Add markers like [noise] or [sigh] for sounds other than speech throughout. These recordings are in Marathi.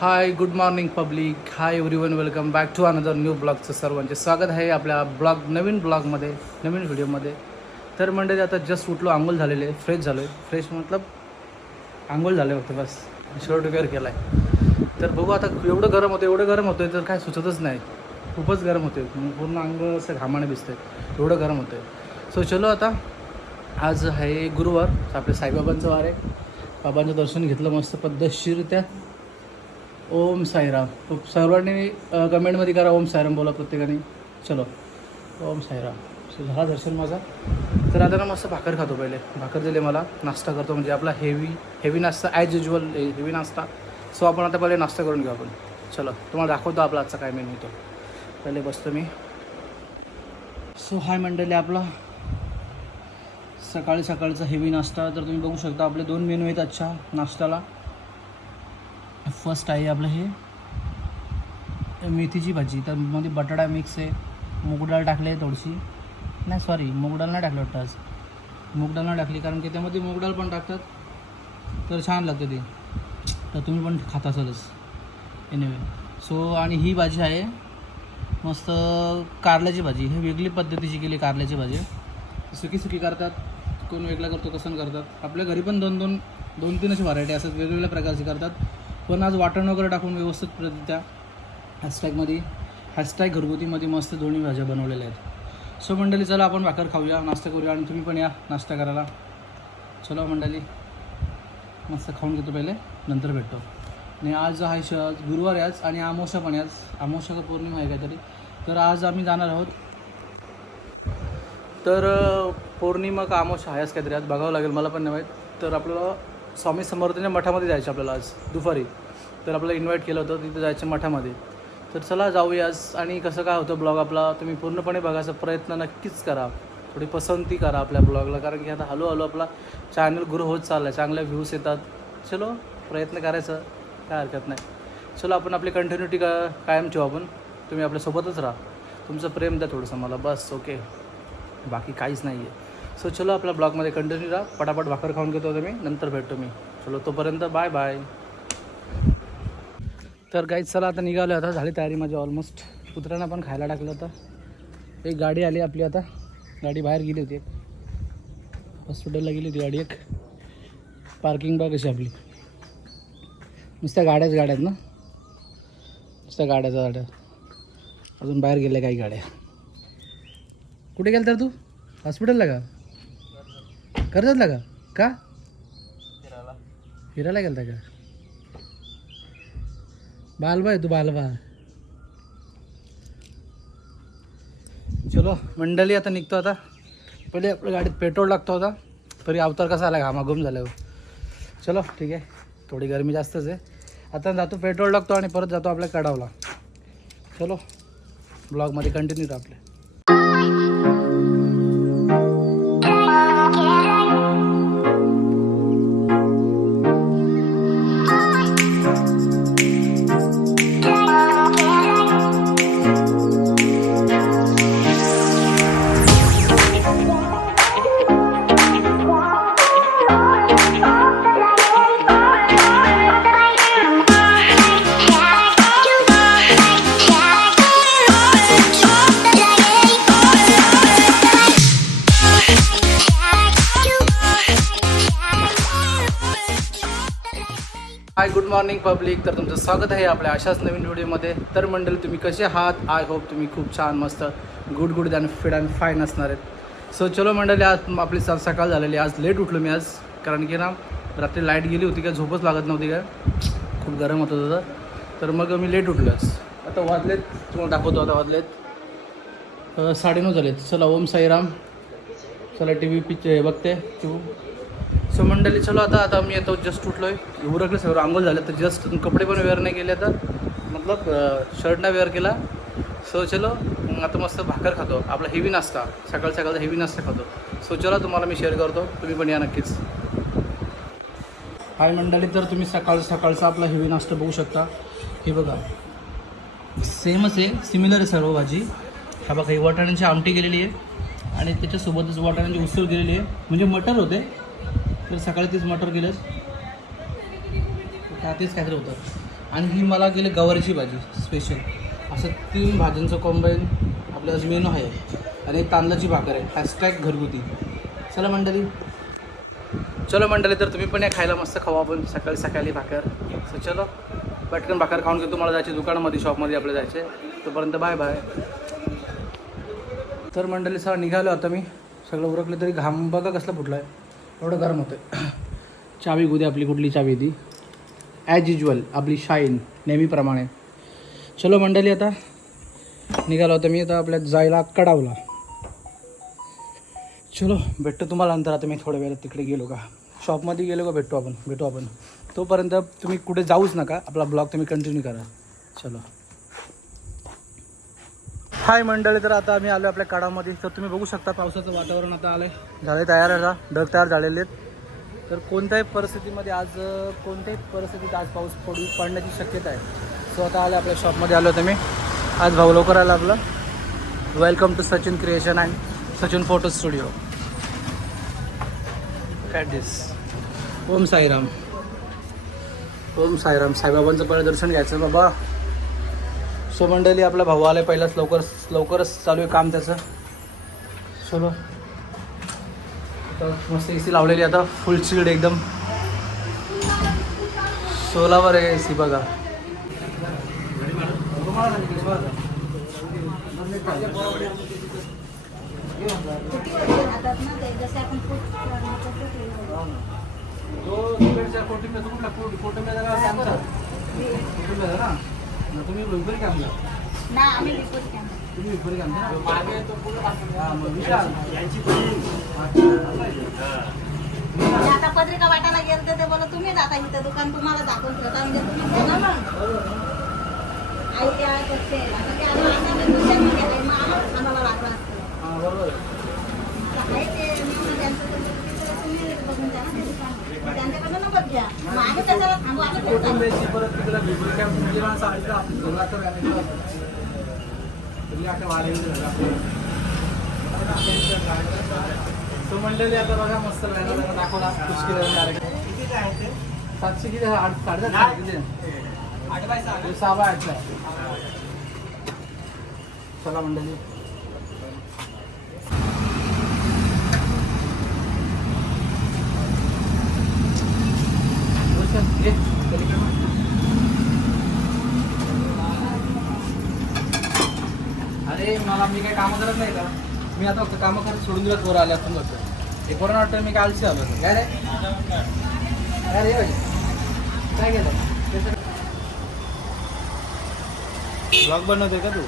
Hi good morning public hi everyone welcome back to another new ब्लॉगचं सर्वांचे स्वागत आहे आपल्या ब्लॉग नवीन ब्लॉगमध्ये नवीन व्हिडिओमध्ये तर मंडळी आता जस्ट उठलो आंघोळ झालेले फ्रेश झालो आहे फ्रेश मतलब आंघोळ झाले होते बस. शर्ट वगैरे केला आहे तर बघू आता एवढं गरम होतं एवढं गरम होतं तर काय सुचतच नाही. खूपच गरम होते पूर्ण अंग असं घामाने भिजते एवढं गरम होतं सो चलो आता. आज आहे गुरुवार. आपल्या साईबाबांचं वार आहे. बाबांचं दर्शन घेतलं मस्त पद्धतशीरित्या ओम साईराम. सर्वांनी कमेंटमध्ये करा ओम साईराम बोला प्रत्येकाने. चलो. ओम साईराम. सो झाला दर्शन माझा. तर आता ना मस्त भाकर खातो पहिले. भाकर दिले मला. नाश्ता करतो म्हणजे आपला हेवी हेवी नाश्ता ॲज युजल हेवी नाश्ता. सो आपण आता पहिले नाश्ता करून घेऊ आपण. चलो. तुम्हाला दाखवतो आपला आजचा काय मेन्यू तो. पहिले बसतो मी. सो हाय मंडळी आपला. सकाळी सकाळचा हेवी नाश्ता. तर तुम्ही बघू शकता आपले दोन मेनू आहेत आजच्या नाश्त्याला. फर्स्ट आहे आपलं हे. मेथीची भाजी. तर मध्ये बटाटा मिक्स आहे. मूगडाळ टाकली आहे थोडीशी. नाही सॉरी मूगडाळ नाही टाकलं वाटतं आज. मूगडाळ नाही टाकली कारण की त्यामध्ये मूगडाळ पण टाकतात. तर छान लागतं ते. तर तुम्ही पण खात असालच. एनिवे सो आणि ही भाजी आहे. मस्त कारल्याची भाजी. हे वेगळी पद्धतीची केली कारल्याची भाजी. सुकी सुकी करतात. कोण वेगळा करतो कसं करतात. आपल्या घरी पण दोन दोन दोन तीन अशी व्हरायटी असतात. वेगवेगळ्या प्रकारची करतात. पण आज वाटण वगैरे टाकून व्यवस्थित प्रतित्या हॅशटॅगमध्ये हॅशटॅग घरगुतीमध्ये मस्त दोन्ही भाज्या बनवलेल्या आहेत. सो मंडळी चला आपण भाकर खाऊया नाश्ता करूया आणि तुम्ही पण या नाश्ता करायला. चला मंडळी मस्त खाऊन घेतो पहिले नंतर भेटतो. आणि आज आहे श गुरुवार आहे आज आणि आमोशा पण आहे आज. अमावस्या का पौर्णिमा आहे काहीतरी. तर आज आम्ही जाणार आहोत. तर पौर्णिमा का आमोशा आहे आज काहीतरी. आज बघावं लागेल मला पण नाही माहीत. तर आपल्याला स्वामी समर्थांच्या मठामध्ये जायचं आपल्याला आज दुपारी. तर आपल्याला इन्व्हाइट केलं होतं तिथे जायचं मठामध्ये. तर चला जाऊया आज आणि कसं काय होतं ब्लॉग आपला तुम्ही पूर्णपणे बघायचा प्रयत्न नक्कीच करा. थोडी पसंती करा आपल्या ब्लॉगला कारण की आता हळूहळू आपला चॅनल ग्रो होत चालला आहे चांगल्या व्ह्यूज येतात. चलो प्रयत्न करायचं काय हरकत नाही. चलो आपण आपली कंटिन्युटी का कायम ठेवू आपण. तुम्ही आपल्यासोबतच राहा. तुमचं प्रेम द्या थोडंसं मला बस ओके बाकी काहीच नाही आहे सो चलो आपल्या ब्लॉगमध्ये कंटिन्यू राहा. पटापट भाकर खाऊन घेतो मी. नंतर भेटतो मी. चलो तोपर्यंत बाय बाय तर काहीच चला आता निघालो आता. झाली तयारी माझी ऑलमोस्ट कुत्र्यांना पण खायला टाकलं होतं. एक गाडी आली आपली आता. गाडी बाहेर गेली होती एक. हॉस्पिटलला गेली होती गाडी एक. पार्किंग बघ कशी आपली. नुसत्या गाड्याच गाड्या आहेत ना? नुसत्या गाड्याच्या गाड्या. अजून बाहेर गेल्या काही गाड्या. कुठे गेला तर तू? हॉस्पिटलला का? कर्जतला का? का? फिरायला. गेलता का? बालबा आहे तू बालबा. चलो मंडळी आता निघतो आता. पहिले आपल्या गाडीत पेट्रोल लागतो होता तरी अवतार कसा आला? घामाघूम झाल्यावर. चलो ठीक आहे. थोडी गरमी जास्तच आहे. आता जातो पेट्रोल टाकतो आणि परत जातो आपल्या कडावला. चलो ब्लॉगमध्ये कंटिन्यू आपले. मॉर्निंग पब्लिक तर तुमचं स्वागत आहे आपल्या अशाच नवीन व्हिडिओमध्ये. तर मंडळी तुम्ही कसे आहात? आय होप तुम्ही खूप छान मस्त good good and fit and fine असणार आहेत. सो चलो मंडळी आज आपली स- सकाळ झालेली आज लेट उठलो मी आज कारण की ना रात्री लाइट गेली होती काय झोपच लागत नव्हती काय? खूप गरम होत होतं. तर मग मी लेट उठलो आज. आता वाजलेत तुम्हाला दाखवतो आता वाजलेत. साडेनऊ झालेत. चला ओम साईराम. चला टी व्ही पिक्चर बघते. तू सो मंडळी चलो आता आता मी येतो जस्ट उठलो आहे उरकले सगळं आंघोळ झालं तर जस्ट कपडे पण वेअर नाही केले तर मतलब शर्ट नाही वेअर केला. सो चलो मग आता मस्त भाकर खातो. आपला हेवी नाश्ता. सकाळ सकाळचा हेवी नाश्ता खातो. सो चला तुम्हाला मी शेअर करतो. तुम्ही पण या नक्कीच. हाय मंडळी तर तुम्ही सकाळ सकाळचा आपला हेवी नाश्ता बघू शकता. हे बघा. सेमच आहे सिमिलर आहे सर्व भाजी. हा बघा ही वाटाण्यांची आमटी गेलेली आहे. आणि त्याच्यासोबतच वाटाण्यांची उसळ गेलेली आहे. म्हणजे मटर होते. तर सकाळी तेच मटर केलंच का तेच काहीतरी होतं. आणि ही मला गेली गवारीची भाजी स्पेशल असं तीन भाज्यांचं कॉम्बाईन आपलं आज मेनू आहे. आणि एक तांदळाची भाकर आहे. हॅशटॅग घरगुती. चला मंडळी. चलो मंडळी तर तुम्ही पण या खायला मस्त खाऊ आपण. सकाळी सकाळी भाकर. सो चलो पटकन भाकर खाऊन घेऊन तुम्हाला जायचे दुकानामध्ये शॉपमध्ये आपल्या जायचे तोपर्यंत बाय बाय तर मंडळी सर निघालो आता मी. सगळं उरकलं तरी घाम बघा कसला फुटला आहे एवढं गरम होतं चावी गुदी आपली कुठली चावी ती? ॲज युजल आपली शाईन नेहमीप्रमाणे. चलो मंडळी आता निघालो आता मी आता आपल्या जायला कडावला. चलो भेटतो तुम्हाला नंतर. आता मी थोड्या वेळात तिकडे गेलो का? शॉपमध्ये गेलो का? भेटतो आपण. भेटू आपण. तोपर्यंत तुम्ही कुठे जाऊच नका. आपला ब्लॉग तुम्ही कंटिन्यू करा. चलो. हाय मंडळी तर आता आम्ही आलो आपल्या काळामध्ये तर तुम्ही बघू शकता पावसाचं वातावरण आता आलं आहे झाले तयार आहे आता. ढग तयार झालेले आहेत. तर कोणत्याही परिस्थितीमध्ये आज कोणत्याही परिस्थितीत आज पाऊस पडू पडण्याची शक्यता आहे. सो आता आलं आपल्या शॉपमध्ये आलो मी आज भाऊ लवकर आला आपलं. Welcome to Sachin creation and Sachin photo studio this Om Sairam. Om Sairam. साईबाबांचं पहिलं दर्शन घ्यायचं बाबा. सो मंडळी आपला भाऊ आला पहिलाच. लवकर लवकरच चालू आहे काम त्याचं. चलो. आता मस्त ए सी लावलेली आता. फुल स्पीड एकदम. सोलावर आहे ए सी बघा. राहतात ना? जसे आपण खूप तो तिकडच्या कोटिंग कुठला कोटिंग आमचा कोटिंग ना ना तुम्ही विपरी काम ना आम्ही विकत घ्या तुम्ही विपरी काम मागे तो पूर्ण मग विशाल आता पत्रिका वाटायला गेलं ते बोला तुम्ही जाता इथं दुकान तुम्हाला दाखवून ठेवता म्हणजे तुम्ही घ्या ना मग आई त्या करते आता ते आता आम्हाला दुसऱ्यांमध्ये आहे, मग आम्हाला आम्हाला लागलं असतं हां बरोबर आहे. तर आहे ते मग त्यांचं त्यांचं तिकडे तुम्ही बघून द्या ना ते दुकान मग त्यांच्याकडनं नंबर घ्या आम्ही त्याच्याला थांबू आम्ही द्यायची परत तिकडे विपरी कॅम्प म्हणजे माणसं आली तर आपण तुम्ही आता तो मंडळी आता बघा मस्त व्यायाला दाखवला खुश केलं डायरेक्ट सातशे किती आहे? आठ सहा बाय आठचा चला मंडळी रोशन, ये, पलीकडे वळ. अरे मला मी काही कामं करत नाही का? मी आता फक्त कामं करत सोडून दिलं पोरं आले आपण फक्त हे कोरोना वाटतं मी काय आलशी आलो होतो. काय रे काय रे भाई? काय केलं? ब्लॉग बनवतोय का तू?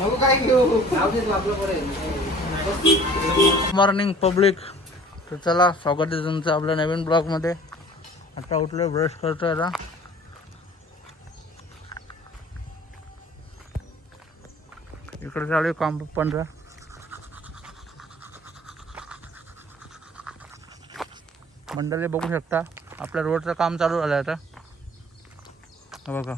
नको काय घेऊ. मॉर्निंग पब्लिक तर चला स्वागत आहे तुमचं आपल्या नवीन ब्लॉगमध्ये आता उठलो ब्रश करतोय आता. इकडे चालू आहे काम पंधरा. मंडळी बघू शकता आपल्या रोडचं काम चालू झालं आता. बघा.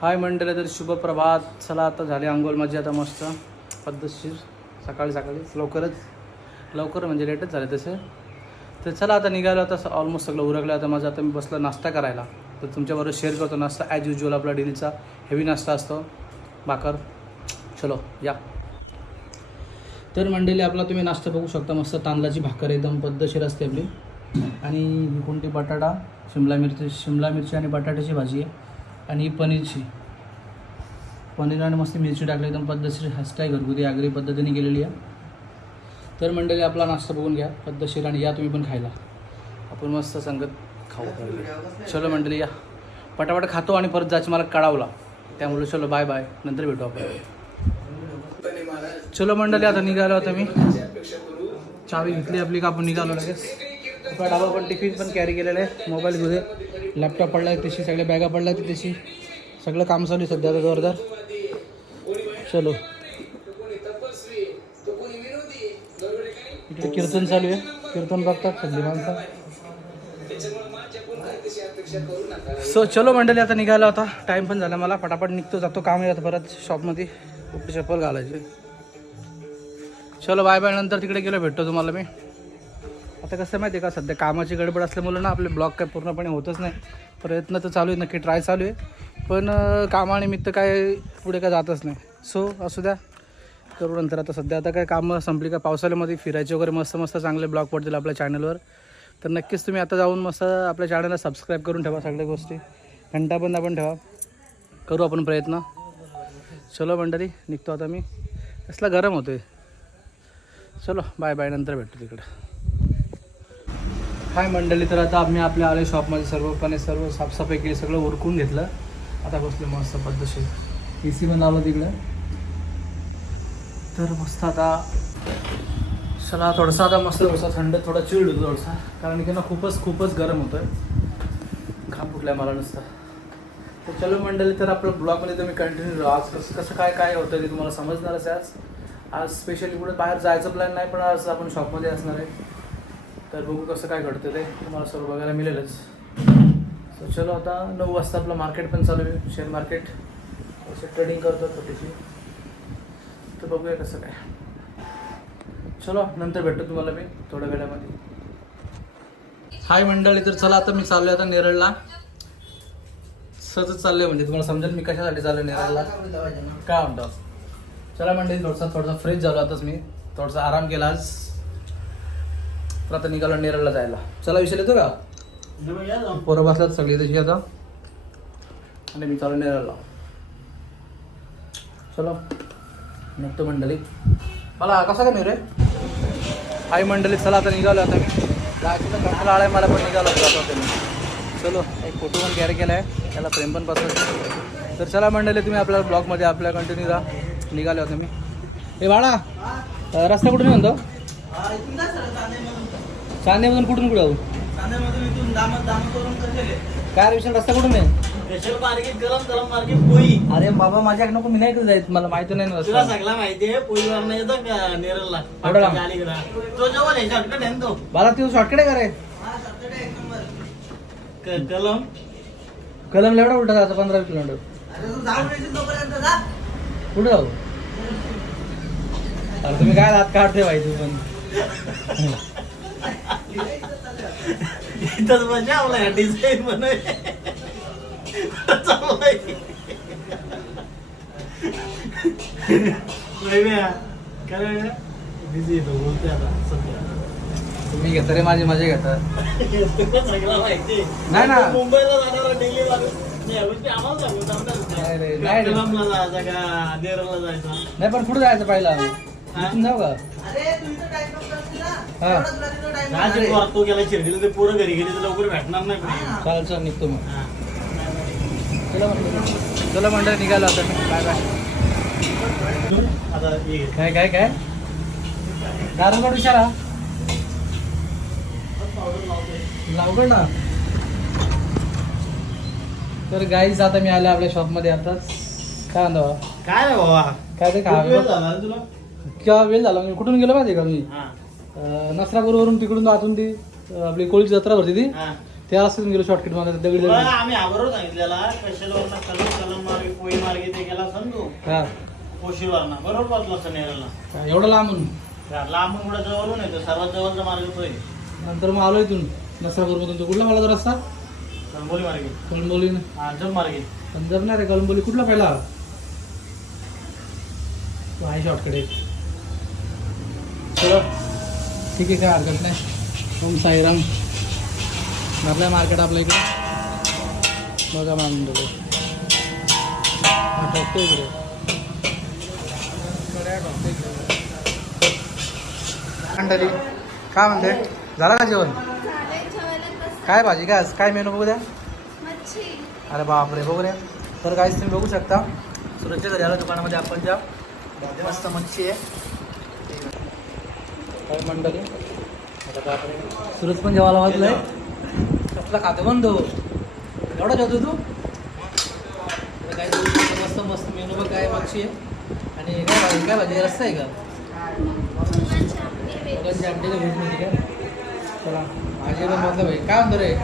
हाय मंडळी तर शुभ प्रभात चला आता झाले अंघोळ माझी आता मस्त. पद्धतशीर सकाळी सकाळी. लवकरच लवकर म्हणजे लेटच झालं तसं. तर चला आता निघालो आता ऑलमोस्ट सगळं उरकलं. आता माझं आता मी बसला नाश्ता करायला. तर तुमच्याबरोबर शेअर करतो नाश्ता. ॲज युजल आपला डेलीचा हेवी नाश्ता असतो. भाकर. चलो या. तर मंडळी आपला तुम्ही नाश्ता बघू शकता. मस्त तांदळाची भाकर एकदम पद्धतशीर असते आपली. आणि ही कोणती बटाटा? शिमला मिरची शिमला मिरची आणि बटाट्याची भाजी आहे. आणि पनीरची. पनीर आणि मस्त मिरची टाकली एकदम पद्धतशीर हॅशटॅग घरगुती आगरी पद्धतीने केलेली आहे. तर मंडळी आपला नाश्ता बघून घ्या. पद्धतशीर आणि या तुम्ही पण खायला. आपण मस्त संगत खाऊ. चलो मंडळी या. पटापट खातो आणि परत जायचं मला कळावला. त्यामुळे चलो बाय बाय नंतर भेटू आपण. चलो मंडळी आता निघालो आता मी. चावी घेतली आपली का आपण निघालो लगेच. आपला डाबा पण टिफिन पण कॅरी केलेलं आहे. मोबाईल लॅपटॉप पडला आहे तशी सगळ्या बॅगा पडल्या आहेत तशी सगळं काम चालू आहे सध्या जोरदार. चलो. इकडे कीर्तन चालू आहे. कीर्तन बघतात सगळी माणसं सो चलो मंडळी आता निघाला होता टाइम पण झाला मला. फटाफट निघतो जातो काम येतात परत शॉपमध्ये चप्पल घालायची. चलो बाय बाय नंतर तिकडे गेलो भेटतो तुम्हाला मी. आता कसं माहिती आहे का? सध्या कामाची गडबड असल्यामुळे ना आपले ब्लॉग काय पूर्णपणे होतच नाही. प्रयत्न तर चालू आहे. नक्की ट्राय चालू आहे. पण कामानिमित्त काय पुढे काय जातच नाही. सो असू द्या. करू नंतर आता सध्या आता काय कामं संपली का पावसाळ्यामध्ये फिरायचे वगैरे मस्त मस्त चांगले ब्लॉग पडतील आपल्या चॅनलवर तर नक्कीच तुम्ही आता जाऊन मस्त आपल्या चॅनलला सबस्क्राईब करून ठेवा सगळ्या गोष्टी. घंटा बंद आपण ठेवा. करू आपण प्रयत्न. चलो मंडळी निघतो आता मी. असला गरम होतोय. चलो बाय बाय नंतर भेटतो तिकडं. हाय मंडळी तर आता आम्ही आपल्या आले शॉपमध्ये सर्वपणे सर्व साफसफाई केली सगळं उरकून घेतलं. आता बसले मस्त पद्धतशीर. ए सी पण लावलं तिकडं. तर मस्त आता चला थोडंसं आता मस्त थोडंसं थंड थोडा चिल्ड होतो थोडंसा. कारण की ना खूपच खूपच गरम होतोय. घाम फुटलाय मला नुसतं. तर चलो मंडळी तर आपलं ब्लॉगमध्ये तुम्ही कंटिन्यू राहा. आज कसं कसं काय काय होतं ते तुम्हाला समजणारच आहे आज. आज स्पेशली कुठे बाहेर जायचं प्लॅन नाही पण आज आपण शॉपमध्ये असणार आहे. तर बघू कसं काय घडतं ते. तुम्हाला सर्व बघायला मिळेलच. तर चलो आता नऊ वाजता आपलं मार्केट पण चालू आहे शेअर मार्केट असं ट्रेडिंग करतो छोटीशी तर बघूया कसं काय. चलो नंतर भेटतो तुम्हाला मी थोड्या वेळामध्ये. हाय मंडळी तर चला आता मी चाललो आता नेरळला. सहजच चाललोय म्हणजे तुम्हाला समजेल मी कशासाठी चाललो नेरळला. काय म्हणतो? चला मंडळी थोडासा थोडासा फ्रेश झालो आताच मी. थोडासा आराम केला आज. तर आता निघालो नेरळला जायला. चला विषय येतो का? पोरं बसल्यात सगळी तशी आता. आणि मी चालू नेरळला चलो. निघतो मंडळी. मला कसा काय रे? आई मंडळी चला आता निघालो आता मी. जायचं कंटाळा आलाय मला पण निघालो चलो एक फोटो पण कॅरी केला आहे त्याला फ्रेम पण पाठवतो तर चला मंडळी तुम्ही आपल्या ब्लॉगमध्ये आपल्या कंटिन्यू राहा निघाले होते मी. हे बाळा रस्ता कुठून म्हणतो? चांदेमधून कुठून कुठं काय विषय रस्ता कुठून आहे? गरम गरम मार्केट पोई. अरे बाबा माझ्या नको मी नाही जायचं मला माहिती नाही ना तुला रस्ता. सगळा माहितीये पोईवर नाही येतो का नेरलला? एवढं लांब? अलीकडा तो आहे शॉर्टकट आहे ना तो? बाळा तू शॉर्टकट आहे का रे? क- कलम? कलम एवढा उलटा जायचं पंधरा किलोमीटर. कुठं जाऊ? अरे तुम्ही काय दात काढते भाई तू पण? [laughs] इथंच आवला डिझाईन आता सध्या. तुम्ही घेता रे माझी मजा घेता सगळं माहिती. नाही ना. मुंबईला जाणार दिल्लीला नाही, या गोष्टी आम्हाला सांगू जमणार नाही रे, का? नाही रे. कलमला जायचं का नेरलला जायचं नाही पण कुठं जायचं पहिला इथून जाऊ का? हा. तो गेला शिर्डीला ते पोरं घरी गेली तर लवकर भेटणार नाही कोणी. चालेल चल निघतो मग. हा. चला मंडळी चला मंडळ निघालो आता. Bye bye. आता हे. काय काय काय? गारंगड विचारा लावगड ना. तर गाईज आता मी आले आपल्या शॉपमध्ये आताच. काय म्हणतो काय रे बाबा? काय ते खूप वेळ काय झाला तुला? किंवा वेळ झाला मी कुठून गेलो माहिती का मी? हा. अं, नसरापूरवरून तिकडून आतून ती अं, आपली कोळीची जत्रा भरती ती. हा. त्या रस्त्यातून गेलो शॉर्टकटमध्ये दगडी दगडी. आम्ही अगोदर सांगितलेला कशाला कलम कलम मार्गे ते गेला समजू हा. कोशीवरना बरोबर पोहोचला असं नेरलला. एवढं लांबून. लांबून पुढे जवळून येतो सर्वात जवळचा मार्ग तो आहे. नंतर मग आलो इथून नसरापूरमधून. तो कुठला मला तो रस्ता? कळंबोली मार्गे. कळंबोली हा जम मार्गे. पंजाब नाही रे कळंबोली कुठला पहिला? तो आहे शॉर्टकट एक ठीक आहे काय हरकत नाही. ओम साईराम. आपल्या मार्केट आपल्या इकडे. बघा मागून देतो ठोकतो इकडे. अंडरी काय म्हणते? झालं का जेवण? काय भाजी? काय? काय मेनू बघू द्या. अरे बापरे बघू रे तर काहीच तुम्ही बघू शकता. घरी आला दुकानामध्ये आपण त्या मस्त मच्छी आहे. मंडळी? सुरत पण जेवायला वाजलंय. कसला खाते म्हणतो एवढा जेवतो तू? काय मस्त मस्त मेनू बघ काय मच्छी आहे. आणि काय भाजी? काय भाजी? रस्ता आहे का? मुलांची आमटी तर चला म्हटलं भाई काय म्हणतो रे?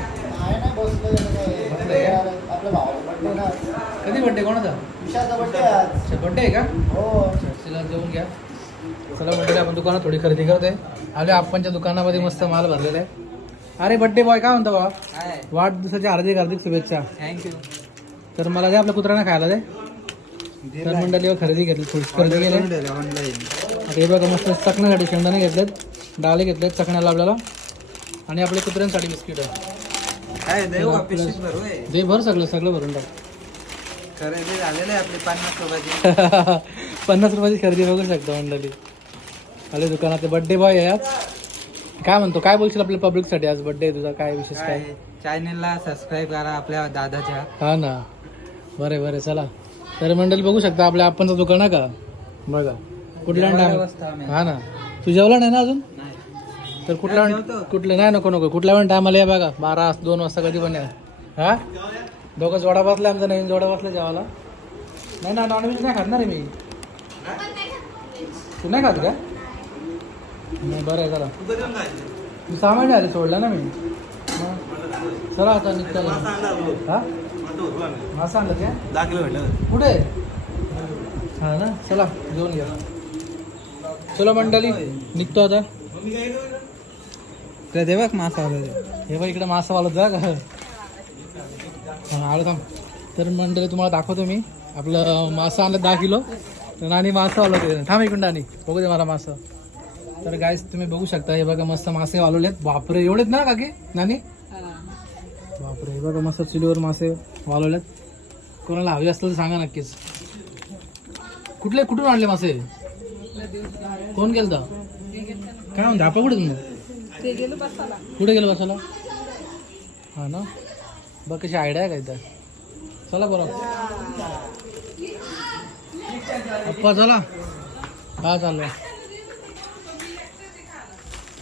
कधी बड्डे कोणाचा? बड्डे आहे का? हो. चला जेवून घ्या. चला मंडळी आपण दुकानात थोडी खरेदी करतोय आले आपणच्या दुकानामध्ये मस्त माल भरलेला आहे. अरे बड्डे बॉय काय म्हणतो बाबा वाढदिवसाच्या हार्दिक हार्दिक शुभेच्छा. थँक्यू तर मला दे आपल्या कुत्र्यांना खायला दे. तर मंडळीवर खरेदी घेतली थोडी खरेदी केली. आता हे बघा मस्त चकण्यासाठी शेंगदाणे घेतलेत डाळे घेतलेत चकण्याला आपल्याला. आणि आपल्या कुत्र्यांसाठी बिस्किट. दे भर सगळं सगळं भरून टाक. खरेदी झालेलं आहे आपली पन्नास रुपयाची. [laughs] पन्नास रुपयाची खरेदी बघू शकता मंडळी. आले दुकानात बड्डे बॉय आहे आज. काय म्हणतो काय बोलशील आपल्या पब्लिकसाठी आज बड्डे तुझा? काय विशेष काय? चॅनलला सबस्क्राईब करा आपल्या दादाच्या. हा ना. बरे बरे चला. तर मंडळी बघू शकता आपल्या आपणचं दुकान आहे का? बघा. कुठल्या टाइम. हा ना. तू जेवला नाही ना अजून? तर कुठल्या जेवतो. कुठलं? नाही नको नको. कुठल्या पण टायमाला या बघा. बारा दोन वाजता कधी पण या. हा? दोघं जोडा बसला आमचा नवीन जोडा बसला जेवायला. नाही ना नॉनव्हेज नाही खात ना रे मी. तू नाही खात का? नाही बरं आहे चला. तू सामान आले सोडला ना मी. चला आता निघतो हा? मासा आणलं काय दाखलं भेटलं कुठे हा ना चला घेऊन घ्या चलो मंडळी निघतो आता. काय दे बघ मासा आला हे बघ इकडे मासावाला जा. का हा आलो थांब. तर मंडळी तुम्हाला दाखवतो मी. आपलं मासा आणलं दहा किलो. तर नानी मासा वाला ते थांब इकडं नानी. बघू दे मला मासा. तर गायस तुम्ही बघू शकता हे बघा मस्त मासे वालवलेत. बापरे एवढेच ना काकी नानी? बापरे हे बघा मस्त चुलीवर मासे वालवलेत. कोणाला हवे असलं तर सांगा नक्कीच. कुठले कुठून आणले मासे? कोण गेलं काय म्हणते आपा कुठे तुम्ही? कुठे गेलो बसायला? हा ना? बघ कशी आयडिया आहे का इथं? चला बरं. अप्पा चला हा चालू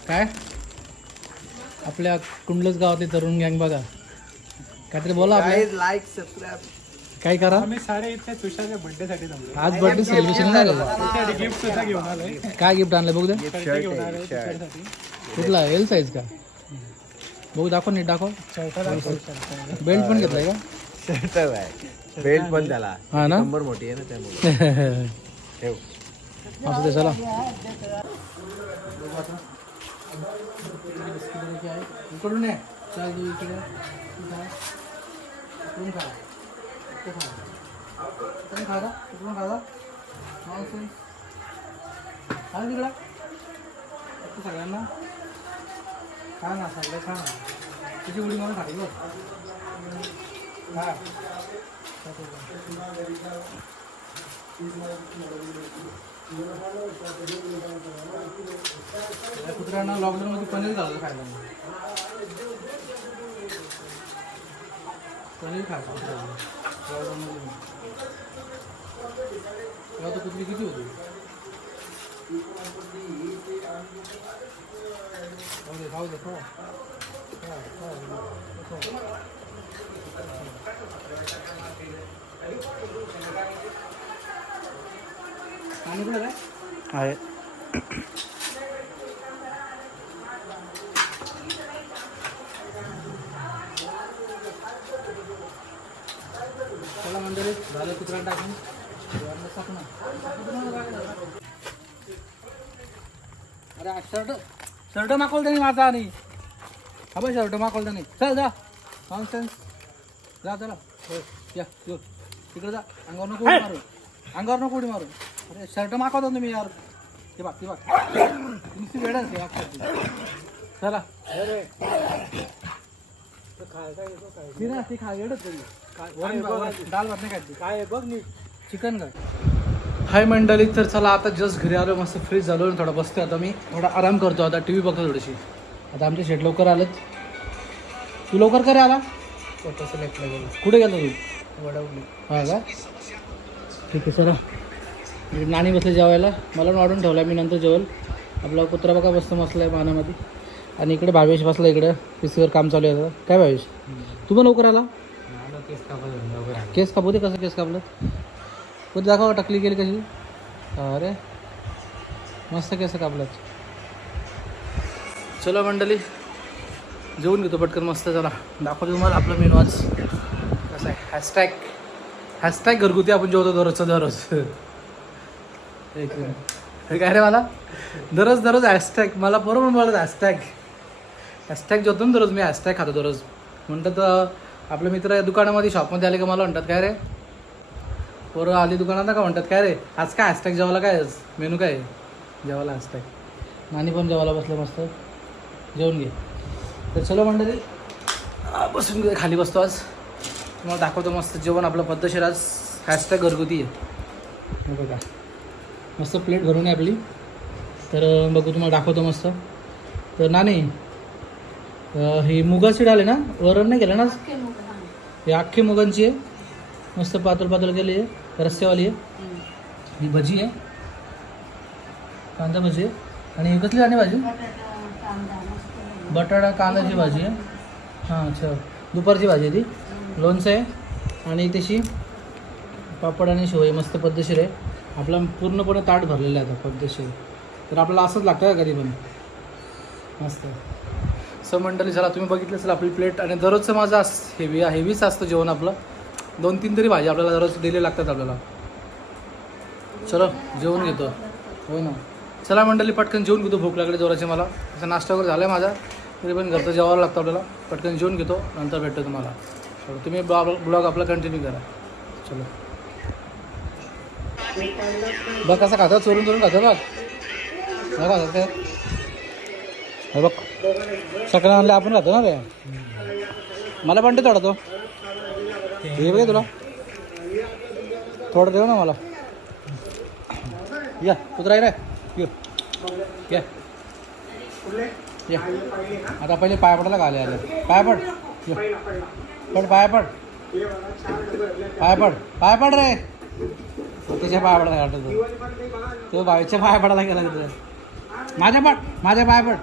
काय? आपल्या कुंडलच गावातले तरुण गँग बघा. काहीतरी बोला आपल्या लाईक सबस्क्राईब काय करा? आम्ही सारे इथे तुषारच्या बर्थडे साठी थांबलो. आज बर्थडे सेलिब्रेशन नाही झालं त्यासाठी गिफ्ट सुद्धा घेऊन आलोय. काय गिफ्ट आणलं बघू दे? शर्ट घेऊन आलोय तुषारसाठी. कुठला? एल साईज का? बघू दाखव नीट दाखव. बेल्ट पण घेतलाय का? शर्ट आहे. बेल्ट पण त्याला. हा ना? नंबर मोठी आहे ना त्यामुळे. [laughs] ठेव. असू दे चला. इकडून ये. चल तू इकडे. तू खा. इकडून खा. इकडे खा. इकडून खा जा. इकडून खा जा. मावशी. खा ना तिकडं. तू सगळ्यांना. खा ना सगळं खा ना. तुझी उडी मारून खाली बघ. खा. तू कुत्र्यांना लॉकडाऊन मध्ये पनीर झालं खायला. पनीर खायचं कुत्र्यांना लॉकडाऊन तेव्हा तर कुत्री किती होती? खाऊ दे खाऊ आहे. चला झालं कुत्रा टाकून अरे शर्ट शर्ट मागवलं त्यांनी माझा आणि हा शर्ट मागवलं त्यांनी. चल जा. नॉनसेन्स जा चला. होय, या यो तिकडे जा. अंगावर नको उडी मारू. अंगावर नको उडी मारू. अरे शर्ट मागवतो तुम्ही यार. ते बघ ते बघ. नुसती वेळ असते अक्षरची. चला. ती ना ती खा वेळच तरी दाल भात नाही खायची. काय बघ नीट. चिकन काय हाय मंडळी तर चला आता जस्ट घरी आलो मस्त फ्रीज झालो आणि थोडा बसतो आता मी थोडा आराम करतो. आता टी व्ही बघतो थोडीशी. आता आमचे शेट लवकर आलेत. तू लवकर करे आला? फोटो कुठे गेला तू? वडावली. हा का? ठीक आहे चला. मी नाणी बसले जेवायला. मला वाढून ठेवला मी नंतर जेवल. आपला कुत्रा बघा बसतो मसला आहे पाण्यामध्ये आणि इकडे भावेश बसला इकडे. पीसीवर काम चालू आहे. काय भावेश? तू पण लवकर आला? केस कापू दे कसं केस कापलं. कुठे दाखवा टकली केली कशी. अरे मस्त केस कापलं चलो मंडळी. जेवून घेतो पटकन मस्त जरा. दाखवतो तुम्हाला आपलं मेनू आज कसं आहे? हॅशटॅग हॅशटॅग घरगुती आपण जेवतो दररोजचं दररोज. एक काय रे मला? दररोज दररोज हॅशटॅग मला बरोबर बोलत हॅशटॅग हॅशटॅग जेवतो ना दररोज मी हॅशटॅग खातो दररोज. म्हणतात तर आपले मित्र दुकानामध्ये शॉपमध्ये आले का मला म्हणतात काय रे? पोरं आली दुकानात का म्हणतात काय रे? आज काय हॅशटॅग जेवायला काय मेनू काय? आहे? जेवायला हॅशटॅग नानी पण जेवायला बसलं मस्त. जेवून घे. तर चलो मंडळी. आ, बसून घे खाली बसतो आज. तुम्हाला दाखवतो मस्त जेवण आपलं पद्धतशीर आज. हॅशटॅग घरगुती आहे. हे बघा. मस्त प्लेट भरून आहे आपली. तर बघू तुम्हाला दाखवतो मस्त. तर नानी अं, ही मुगाची डाळ आहे ना? वरण नाही केलं ना? ही. अख्खी मुगांची आहे. मस्त पातळ पातळ केली आहे. रस्स्यावाली आहे. ही भजी आहे. कांदा भजी आहे. आणि कसली आणि भाजी? बटाटा कांद्याची भाजी आहे. हां अच्छा. दुपारची भाजी आहे ती. लोणचं आहे आणि तशी पापड आणि शेवई मस्त पद्धतशीर आहे. आपला पूर्णपणे ताट भरलेलं आहे आता पद्धतशीर. तर आपल्याला असंच लागतं का कधी पण? मस्त. सो मंडळी चला तुम्ही बघितलं असेल आपली प्लेट आणि दररोजचं माझं अस हेवी हेवीच असतं जेवण आपलं. दोन तीन तरी भाजी आपल्याला दररोज डेली लागतात आपल्याला. चलो जेवण घेतो. हो ना? चला मंडळी पटकन जेवून घेतो. भूक लागली जोराची मला. असं नाश्ता वगैरे झाला आहे माझा. तरी पण घरचं जेवायला लागतं आपल्याला. पटकन जेवून घेतो नंतर भेटतो तुम्हाला. चलो तुम्ही ब्लॉग ब्लॉग आपला कंटिन्यू करा. चलो. बघ कसं खातं चोरून चोरून खातं बघ. बघ खातं ते. हे बघ. सकाळ आणले आपण खातो ना ते. मला पण ते थोडा तो. हे बघ तुला. थोडं देऊ ना मला. या कुत्रा रे ये. या. आता पहिले पाय पडायला घाले आले पाय पड ये. पड पाय पड पाय पड पाय पड रे. त्याच्या पाय पडायला घालतो तो बाईच्या पाय पडायला गेला तिथं. माझ्या पड. माझ्या पाय पड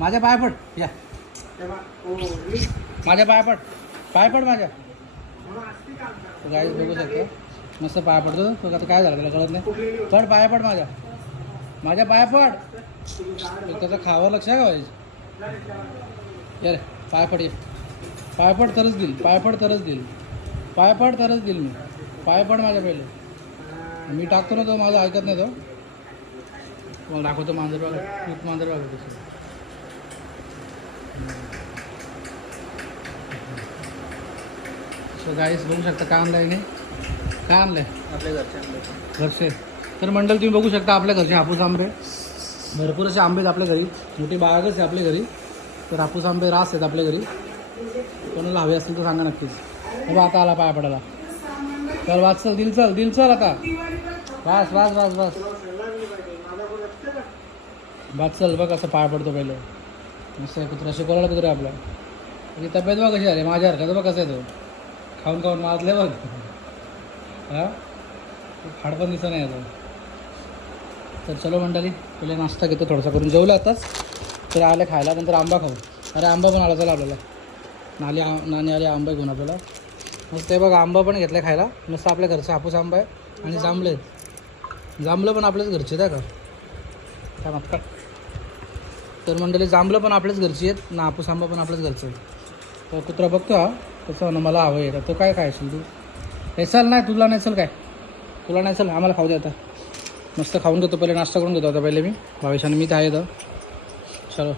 माझ्या पाय पड या. माझ्या पाय पड पाय पड माझ्या गाडी बघू शकतो. मस्त पाय पडतो तो आता काय झालं त्याला कळत नाही. पड पाय पड माझ्या. माझ्या पाय पड त्याचं खावं लक्ष आहे का पाहिजे ये रे पाय पड ये. पाय पड तरच देईल. पाय पड तरच देईल. पाय पड तरच देईल मी. पाय पड माझ्या पहिले. मी टाकतो ना तो माझा ऐकत नाही तो. मग दाखवतो मांजर बघा खूप मांजर बघा तसं सो गाईस बघू शकता काय आणलं आहे नाही काय आणलं आहे आपल्या घरच्या घरचे. तर मंडळ तुम्ही बघू शकता आपल्या घरचे हापूस आंबे. भरपूर असे आंबे आहेत आपल्या घरी. मोठी बागच आहे आपल्या घरी. तर हापूस आंबे रास आहेत आपल्या घरी. कोणाला हवे असतील तर सांगा नक्कीच. बाबा आता आला पाया पडायला. चल वाच चल दिल चल दिल चल आता. वास वास वास वास वाच चल बघ असं पाय पडतो पहिलं. मस्त आहे कुत्रा शिकवला कुत्रा आपला. आणि तब्येत बघ कशी आहे माझ्या हरकत बघ कसं आहे तो. खाऊन खाऊन माजले बघ. हां? हाड पण दिसत नाही आता. तर चलो मंडळी पहिले नाश्ता घेतो थोडासा करून जेवलं आताच. तर आले खायला नंतर आंबा खाऊ. अरे आंबा पण आला चला आपल्याला. नाली आ नाणी आली आंबा घेऊन आपल्याला. मग ते बघा आंबा पण घेतला खायला. मस्त आपल्या घरचा हापूस आंबा आहे आणि जांभळे आहेत. पण आपल्याच घरचे त्या का? काय मागतात तर मंडळी जांभलं पण आपल्याच घरची आहेत ना हापूस आंबा पण आपल्याच घरचं आहे तर कुत्रा बघतो हा. कसं ना मला हवं आहे. तर तो काय खायशील तू? हे चल नाही तुला नाही चल काय? तुला नाही चल आम्हाला खाऊ दे आता. मस्त खाऊन घेतो पहिले नाश्ता करून घेतो आता पहिले मी. भावेशाने मी काय आहे तर चलो.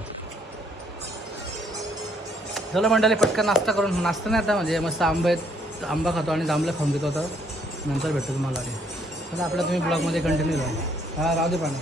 चलो मंडळी पटकन नाश्ता करून नाश्ता नाही आता म्हणजे मस्त आंबे आहेत आंबा खातो आणि जांभळं खाऊन घेतो आता. नंतर भेटतो तुम्हाला आणि चला आपल्या तुम्ही ब्लॉगमध्ये कंटिन्यू राहा हा राहू दे पाणी.